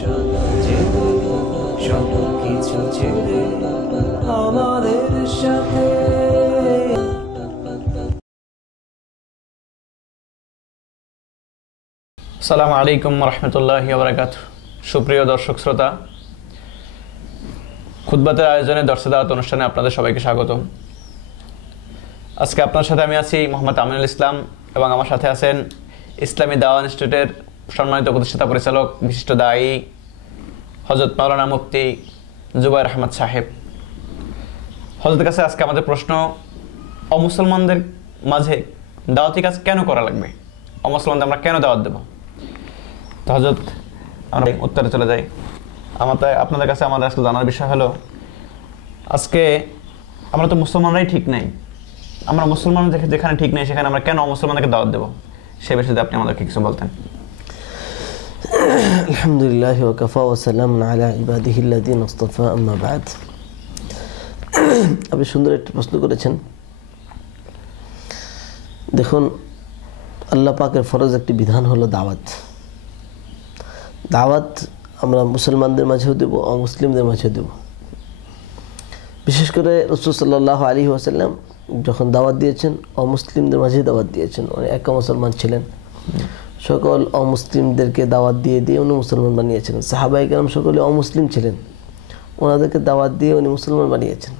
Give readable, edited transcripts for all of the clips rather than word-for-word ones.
জেনে সব কিছু ছেড়ে আমাদের সাথে। আসসালামু আলাইকুম রহমতুল্লাহি ওয়া বারাকাতুহু। সুপ্রিয় দর্শক শ্রোতা, খুতবাতের আয়োজনে দর্শে দাওয়াত অনুষ্ঠানে আপনাদের সবাইকে স্বাগতম। আজকে আপনার সাথে আমি আছি মোহাম্মদ আমিনুল ইসলাম এবং আমার সাথে আছেন ইসলামী দাওয়া ইনস্টিটিউটের সম্মানিত প্রতিষ্ঠাতা পরিচালক বিশিষ্ট দায়ী হযরত মাওলানা মুফতি জুবায়ের আহমদ সাহেব। হযরতের কাছে আজকে আমাদের প্রশ্ন, অমুসলমানদের মাঝে দাওয়াতি কাজ কেন করা লাগবে, অমুসলমানদের আমরা কেন দাওয়াত দেব? তো হযরত আমরা উত্তরে চলে যাই। আপনাদের কাছে আমাদের আজকে জানার বিষয় হলো, আজকে আমরা তো মুসলমানরাই ঠিক নাই, আমরা মুসলমান যেখানে ঠিক নেই সেখানে আমরা কেন মুসলমানদেরকে দাওয়াত দেব, সে বিষয়ে আপনি আমাদেরকে কিছু বলতেন। আলহামদুলিল্লাহ ওয়া কাফা ওয়া সালামুন আলা ইবাদিহিল্লাযিনা ইসতাফা, আম্মা বা'দ। আপনি সুন্দর একটা প্রশ্ন করেছেন। দেখুন, আল্লাহ পাকের ফরজ একটি বিধান হলো দাওয়াত। দাওয়াত আমরা মুসলমানদের মাঝেও দেব, অমুসলিমদের মাঝেও দেব। বিশেষ করে রাসূল সাল্লাল্লাহু আলাইহি ওয়াসাল্লাম যখন দাওয়াত দিয়েছেন, অমুসলিমদের মাঝেই দাওয়াত দিয়েছেন। উনি একা মুসলমান ছিলেন, সকল অমুসলিমদেরকে দাওয়াত দিয়ে দিয়ে উনি মুসলমান বানিয়েছিলেন। সাহাবায়ে কেরাম সকলে অমুসলিম ছিলেন, ওনাদেরকে দাওয়াত দিয়ে উনি মুসলমান বানিয়েছেন।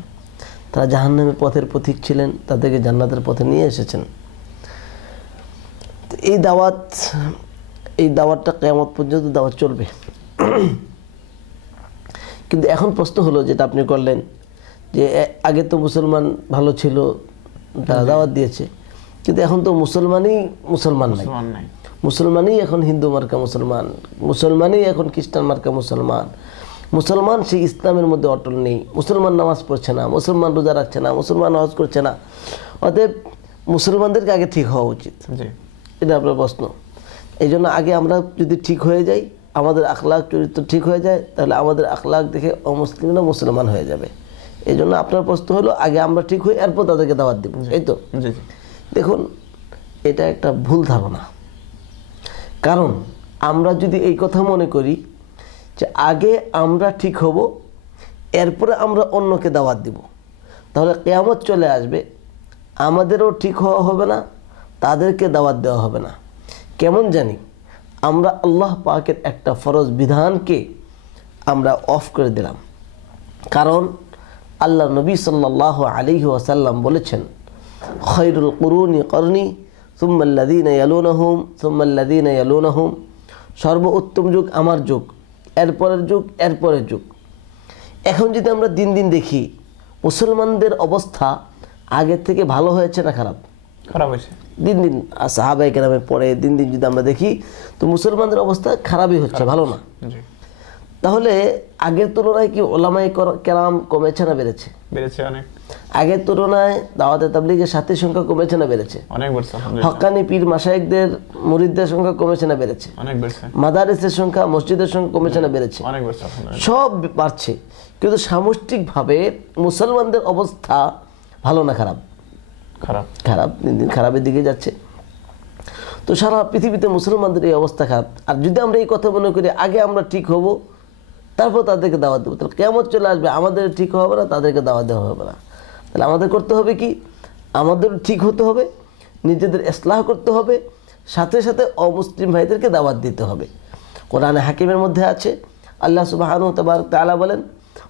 তারা জাহান্নামের পথের পথিক ছিলেন, তাদেরকে জান্নাতের পথে নিয়ে এসেছেন। এই দাওয়াতটা কিয়ামত পর্যন্ত দাওয়াত চলবে। কিন্তু এখন প্রশ্ন হলো, যেটা আপনি করলেন, যে আগে তো মুসলমান ভালো ছিল, তারা দাওয়াত দিয়েছে, কিন্তু এখন তো মুসলমান নাই। মুসলমানই এখন হিন্দু মার্কা মুসলমান, মুসলমানই এখন খ্রিস্টান মার্কা মুসলমান সেই ইসলামের মধ্যে অটল নেই। মুসলমান নামাজ পড়ছে না, মুসলমান রোজা রাখছে না, মুসলমান হজ করছে না। অতএব মুসলমানদেরকে আগে ঠিক হওয়া উচিত, এটা আপনার প্রশ্ন। এই জন্য আগে আমরা যদি ঠিক হয়ে যাই, আমাদের আখলাক চরিত্র ঠিক হয়ে যায়, তাহলে আমাদের আখলাক দেখে অমুসলিমরা মুসলমান হয়ে যাবে। এই জন্য আপনার প্রশ্ন হলো, আগে আমরা ঠিক হই, এরপর তাদেরকে দাওয়াত দেব, এই তো? দেখুন, এটা একটা ভুল ধারণা। কারণ আমরা যদি এই কথা মনে করি যে আগে আমরা ঠিক হব, এরপরে আমরা অন্যকে দাওয়াত দিব, তাহলে কিয়ামত চলে আসবে, আমাদেরও ঠিক হওয়া হবে না, তাদেরকে দাওয়াত দেওয়া হবে না। কেমন জানি আমরা আল্লাহ পাকের একটা ফরজ বিধানকে আমরা অফ করে দিলাম। কারণ আল্লাহ নবী সাল্লাল্লাহু আলাইহি ওয়াসাল্লাম বলেছেন, খায়রুল কুরুনি করনি সুম্মাল্লাযীনা ইয়ালুনাহুম সুম্মাল্লাযীনা ইয়ালুনাহুম, সর্ব উত্তম যুগ আমার যুগ, এরপরের যুগ, এরপরের যুগ। এখন যদি আমরা দিন দিন দেখি, মুসলমানদের অবস্থা আগের থেকে ভালো হয়েছে না খারাপ হয়েছে? দিন দিন সাহাবায়ে কেরামের পরে দিন দিন যদি আমরা দেখি, তো মুসলমানদের অবস্থা খারাপই হচ্ছে, ভালো না। তাহলে আগের তুলনায় কি উলামায়ে কেরাম কমেছে না বেড়েছে? বেড়েছে অনেক। আগের তুলনায় দাওয়াতে তাবলীগের সাথীর সংখ্যা কমেছে না বেড়েছে? অনেক বেড়েছে। হক্কানি পীর মাশায়েখদের মুরিদদের সংখ্যা কমেছে না বেড়েছে? অনেক বেড়েছে। মাদারিসের সংখ্যা, মসজিদের সংখ্যা কমেছে না বেড়েছে? অনেক বেড়েছে। সব বাড়ছে, কিন্তু সামষ্টিকভাবে মুসলমানদের অবস্থা ভালো না খারাপ? খারাপ, দিন দিন খারাপের দিকে যাচ্ছে। তো সারা পৃথিবীতে মুসলমানদের এই অবস্থা খারাপ। আর যদি আমরা এই কথা মনে করি আগে আমরা ঠিক হব, তারপর তাদেরকে দাওয়াত দেবো, তাহলে কিয়ামত চলে আসবে, আমাদের ঠিক হবে না, তাদেরকে দাওয়াত দেওয়া হবে না। তাহলে আমাদের করতে হবে কি? আমাদের ঠিক হতে হবে, নিজেদের ইসলাহ করতে হবে, সাথে সাথে অমুসলিম ভাইদেরকে দাওয়াত দিতে হবে। কোরআনে হাকিমের মধ্যে আছে, আল্লাহ সুবহানাহু ওয়া তাআলা বলেন,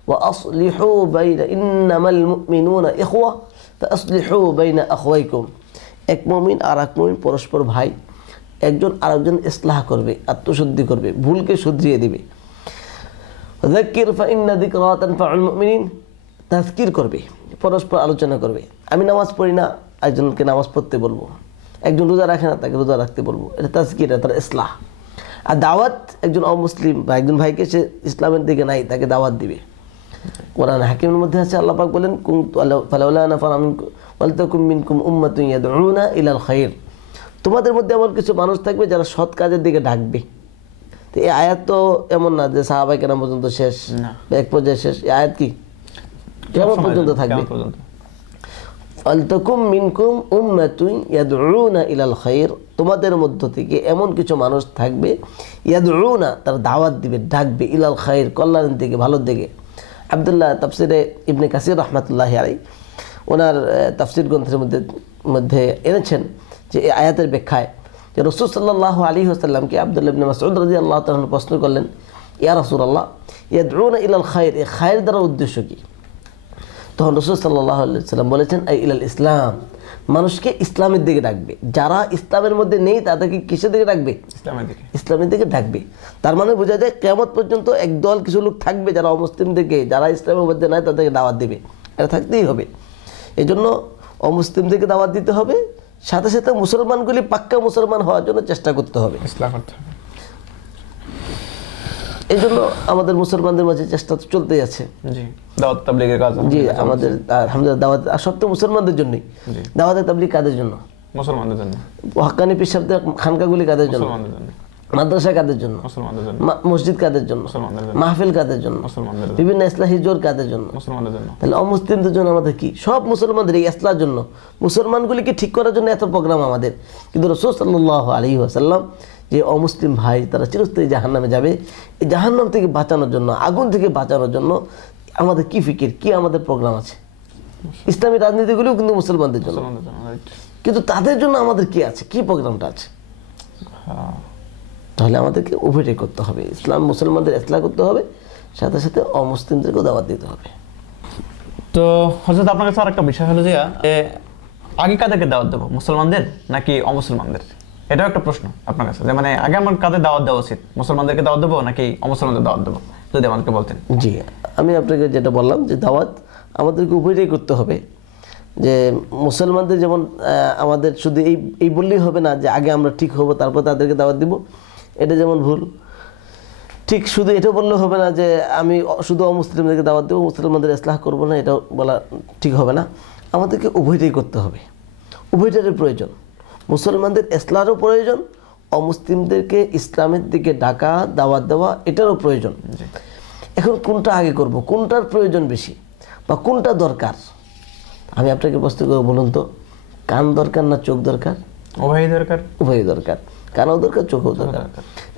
ওয়া আসলিহু বাইনা ইন্নামাল মুমিনুনা ইখওয়া ফাসলিহু বাইনা আখওয়াইকুম। এক মুমিন আর এক মুমিন পরস্পর ভাই, একজন আরেকজন ইসলাহ করবে, আত্মশুদ্ধি করবে, ভুলকে শুধরিয়ে দিবে। যাক্কির ফাইন্না যিকরা তানফাউল মুমিনিন, তাযকির করবে, পরস্পর আলোচনা করবে। আমি নামাজ পড়ি না, একজনকে নামাজ পড়তে বলবো, একজন রোজা রাখে না, তাকে রোজা রাখতে বলবো, এটা তাযকির, এটা ইসলাহ। আর দাওয়াত, একজন অমুসলিম বা একজন ভাইকে সে ইসলামের দিকে নাই, তাকে দাওয়াত দিবে। কোরআন হাকিমের মধ্যে আছে, আল্লাহ পাক বলেন, ফালাউলা নাফারা ওয়ালতাকুম মিনকুম উম্মাতুন ইয়াদউনা ইলাল খায়র, তোমাদের মধ্যে এমন কিছু মানুষ থাকবে যারা সৎ কাজের দিকে ডাকবে। তো এই আয়াত তো এমন না যে সাহাবায়ে কেরাম পর্যন্ত শেষ, এক পর্যায়ে শেষ। এই আয়াত কি কিয়ামত পর্যন্ত থাকবে। ফালতাকুম মিনকুম উম্মাতুন ইয়াদউনা ইলাল খায়র, তোমাদের মধ্য থেকে এমন কিছু মানুষ থাকবে ইয়াদউনা, তারা দাওয়াত দিবে, ডাকবে ইলাল খায়র, কল্যাণের দিকে, ভালোর দিকে। আব্দুল্লাহ তাফসিরে ইবনে কাসির রহমাতুল্লাহি আলাইহি ওনার তাফসির গ্রন্থের মধ্যে এনেছেন যে এই আয়াতের ব্যাখ্যায় যে রাসূল সাল্লাল্লাহু আলাইহি ওয়াসাল্লামকে আব্দুল্লাহ ইবনে মাসউদ রাদিয়াল্লাহু তাআলা প্রশ্ন করলেন, ইয়া রাসূলুল্লাহ ইয়াদউনা ইলাল খায়র, এই খায়র দ্বারা উদ্দেশ্য কি? তখন রাসূল সাল্লাল্লাহু আলাইহি ওয়াসাল্লাম বলেছেন আই ইলাল ইসলাম, মানুষকে ইসলামের দিকে ডাকবে। যারা ইসলামের মধ্যে নেই তাদেরকে কিসের দিকে ডাকবে? ইসলামের দিকে ডাকবে। তার মানে বোঝা যায় কিয়ামত পর্যন্ত একদল কিছু লোক থাকবে যারা অমুসলিমদেরকে, যারা ইসলামের মধ্যে নাই তাদেরকে দাওয়াত দেবে। এটা থাকতেই হবে। এই জন্য অমুসলিমদেরকে দাওয়াত দিতে হবে, সাথে সাথে মুসলমানগুলি পাক্কা মুসলমান হওয়ার জন্য চেষ্টা করতে হবে, ইসলাম করতে হবে। এই জন্য আমাদের মুসলমানদের মাঝে চেষ্টা চলতেই আছে। দাওয়াত তাবলীগের কাজ, জি আমাদের আলহামদুলিল্লাহ দাওয়াত, আর সব তো মুসলমানদের জন্যই। দাওয়াতে তাবলীগ কাদের জন্য? মুসলমানদের জন্য। হক্কানি পীর সাহেবদের খানকাগুলি কাদের জন্য? মুসলমানদের জন্য। মাদ্রাসা কাদের জন্য? মুসলমানদের জন্য। মসজিদ কাদের জন্য? মুসলমানদের জন্য। মাহফিল কাদের জন্য? মুসলমানদের জন্য। বিভিন্ন ইসলাহি জোর কাদের জন্য? মুসলমানদের জন্য। তাহলে অমুসলিমদের জন্য আমাদের কি? সব মুসলমানদের এই ইসলামের জন্য, মুসলমানগুলিকে ঠিক করার জন্য এত প্রোগ্রাম আমাদের। কিন্তু রাসূল সাল্লাল্লাহু আলাইহি ওয়াসাল্লাম যে অমুসলিম ভাই তারা চিরস্থায়ী জাহান্নামে যাবে, এই জাহান্নাম থেকে বাঁচানোর জন্য, আগুন থেকে বাঁচানোর জন্য আমাদের কি ফিকির, কি আমাদের প্রোগ্রাম আছে? ইসলামী রাজনীতিগুলিও কিন্তু মুসলমানদের জন্য, কিন্তু তাদের জন্য আমাদের কি আছে, কি প্রোগ্রামটা আছে? তাহলে আমাদেরকে উভয়টাই করতে হবে। ইসলাম মুসলমানদের ইসলাহ করতে হবে, সাথে সাথে অমুসলিমদেরকেও দাওয়াত দিতে হবে। তো হযরত আপনার কাছে আরেকটা বিষয় হলো যে আগে কাদেরকে দাওয়াত দেবো, মুসলমানদের নাকি অমুসলমানদের? এটাও একটা প্রশ্ন আপনার কাছে, যে মানে আগে আমার কাদের দাওয়াত দেওয়া উচিত, মুসলমানদেরকে দাওয়াত দেবো নাকি অমুসলমানদের দাওয়াত দেবো, যদি আমাদেরকে বলতেন। জি, আমি আপনাকে যেটা বললাম যে দাওয়াত আমাদেরকে উভয়টাই করতে হবে। যে মুসলমানদের যেমন আমাদের শুধু এই বললেই হবে না যে আগে আমরা ঠিক হব তারপর তাদেরকে দাওয়াত দিব, এটা যেমন ভুল। ঠিক শুধু এটা বললে হবে না যে আমি শুধু অমুসলিমদেরকে দাওয়াত দেবো, মুসলমানদের ইসলাহ করবো না, এটা বলা ঠিক হবে না। আমাদেরকে উভয়টাই করতে হবে, উভয়টারই প্রয়োজন। মুসলমানদের ইসলামেরও প্রয়োজন, অমুসলিমদেরকে ইসলামের দিকে ডাকা, দাওয়াত দেওয়া এটারও প্রয়োজন। এখন কোনটা আগে করব, কোনটার প্রয়োজন বেশি বা কোনটা দরকার? আমি আপনাকে প্রশ্ন করে বলুন তো, কান দরকার না চোখ দরকার? উভয়ই দরকার। উভয়ই দরকার, কানও দরকার, চোখও দরকার।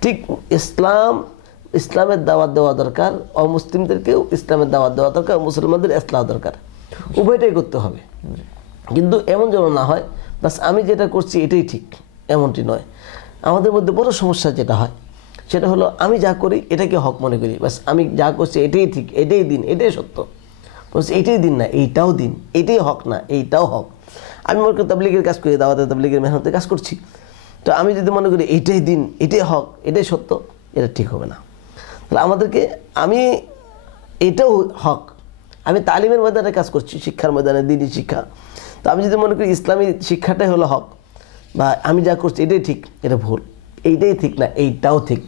ঠিক ইসলামের দাওয়াত দেওয়া দরকার, অমুসলিমদেরকেও ইসলামের দাওয়াত দেওয়া দরকার, মুসলমানদের ইসলাম দরকার। উভয়টাই করতে হবে। কিন্তু এমন যেন না হয় বাস আমি যেটা করছি এটাই ঠিক, এমনটি নয়। আমাদের মধ্যে বড় সমস্যা যেটা হয় সেটা হলো আমি যা করি এটাকে হক মনে করি, বাস আমি যা করছি এটাই ঠিক, এটাই দিন, এটাই সত্য। বলছি এইটাই দিন না, এইটাও দিন, এটাই হক না, এইটাও হক। আমি মনে করি তাবলীগের কাজ করি, দাওয়াতে তাবলীগের মেহনতের কাজ করছি, তো আমি যদি মনে করি এইটাই দিন, এটাই হক, এটাই সত্য, এটা ঠিক হবে না। তাহলে আমাদেরকে আমি এটাও হক, আমি তালিমের ময়দানে কাজ করছি, শিক্ষার ময়দানে, দিনই শিক্ষা, তো আমি যদি মনে করি ইসলামী শিক্ষাটাই হলো হক বা আমি যা করছি এটাই ঠিক, এটা ভুল। এইটাই ঠিক না, এইটাও ঠিক,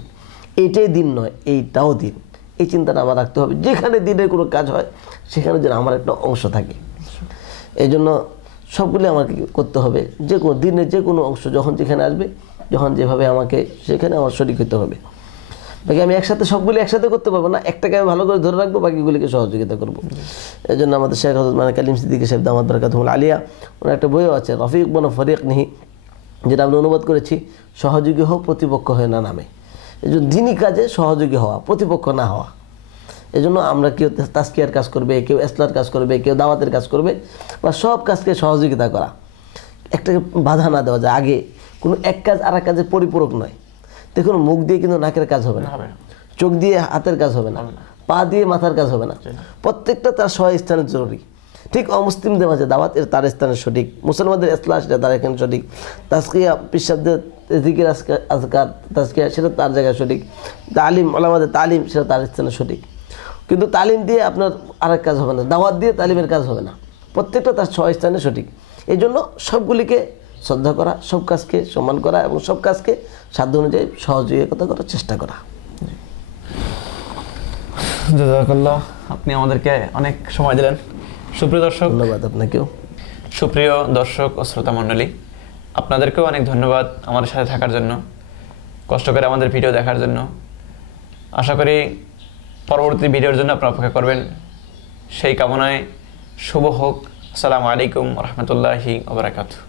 এইটাই দিন নয়, এইটাও দিন, এই চিন্তাটা আমার রাখতে হবে। যেখানে দিনের কোনো কাজ হয় সেখানে যেন আমার একটা অংশ থাকে। এই জন্য সবগুলি আমাকে করতে হবে, যে কোনো দিনের যে কোনো অংশ যখন যেখানে আসবে, যখন যেভাবে আমাকে সেখানে আমার শরীক হতে হবে। বাকি আমি একসাথে সবগুলি একসাথে করতে পারবো না, একটাকে আমি ভালো করে ধরে রাখবো, বাকিগুলিকে সহযোগিতা করবো। এই জন্য আমাদের শেখ হযরত মাওলানা কালিম সিদ্দিকী সাহেব দামাত বারাকাতুহুল আলিয়া, ওনার একটা বইও আছে রফিক বন ফরিক নিহি, যেটা আমি অনুবাদ করেছি, সহযোগী হোক প্রতিপক্ষ হয় না নামে। এই জন্য দিনই কাজে সহযোগী হওয়া, প্রতিপক্ষ না হওয়া। এই জন্য আমরা কেউ তাজকিয়ার কাজ করবে, কেউ ইসলার কাজ করবে, কেউ দাওয়াতের কাজ করবে, বা সব কাজকে সহযোগিতা করা, একটাকে বাধা না দেওয়া যায়। আগে কোনো এক কাজ আর এক কাজের পরিপূরক নয়। দেখুন মুখ দিয়ে কিন্তু নাকের কাজ হবে না, চোখ দিয়ে হাতের কাজ হবে না, পা দিয়ে মাথার কাজ হবে না, প্রত্যেকটা তার স্থানে জরুরি। ঠিক অমুসলিমদের মাঝে দাওয়াত এর তার স্থানে সঠিক, মুসলমানদের ইসলাহ সেটা তার এখানে সঠিক, তাজকিয়া পিসাবদের জিকির আজকার তাজকিয়া সেটা তার জায়গায় সঠিক, তালিম ওলামাদের তালিম সেটা তার স্থানে সঠিক। কিন্তু তালিম দিয়ে আপনার আরেক কাজ হবে না, দাওয়াত দিয়ে তালিমের কাজ হবে না, প্রত্যেকটা তার স্থানে সঠিক। এই জন্য সবগুলিকে শ্রদ্ধা করা, সব কাজকে সম্মান করা এবং সব কাজকে সাধ্য অনুযায়ী সহযোগিতা করার চেষ্টা করা। জাযাকাল্লাহ, আপনি আমাদেরকে অনেক সময় দিলেন। সুপ্রিয় দর্শক, ধন্যবাদ আপনাকেও। সুপ্রিয় দর্শক ও শ্রোতা মণ্ডলী, আপনাদেরকেও অনেক ধন্যবাদ আমাদের সাথে থাকার জন্য, কষ্ট করে আমাদের ভিডিও দেখার জন্য। আশা করি পরবর্তী ভিডিওর জন্য আপনারা অপেক্ষা করবেন, সেই কামনায় শুভ হোক। আসসালামু আলাইকুম ওয়া রাহমাতুল্লাহি ওয়া বারাকাতুহু।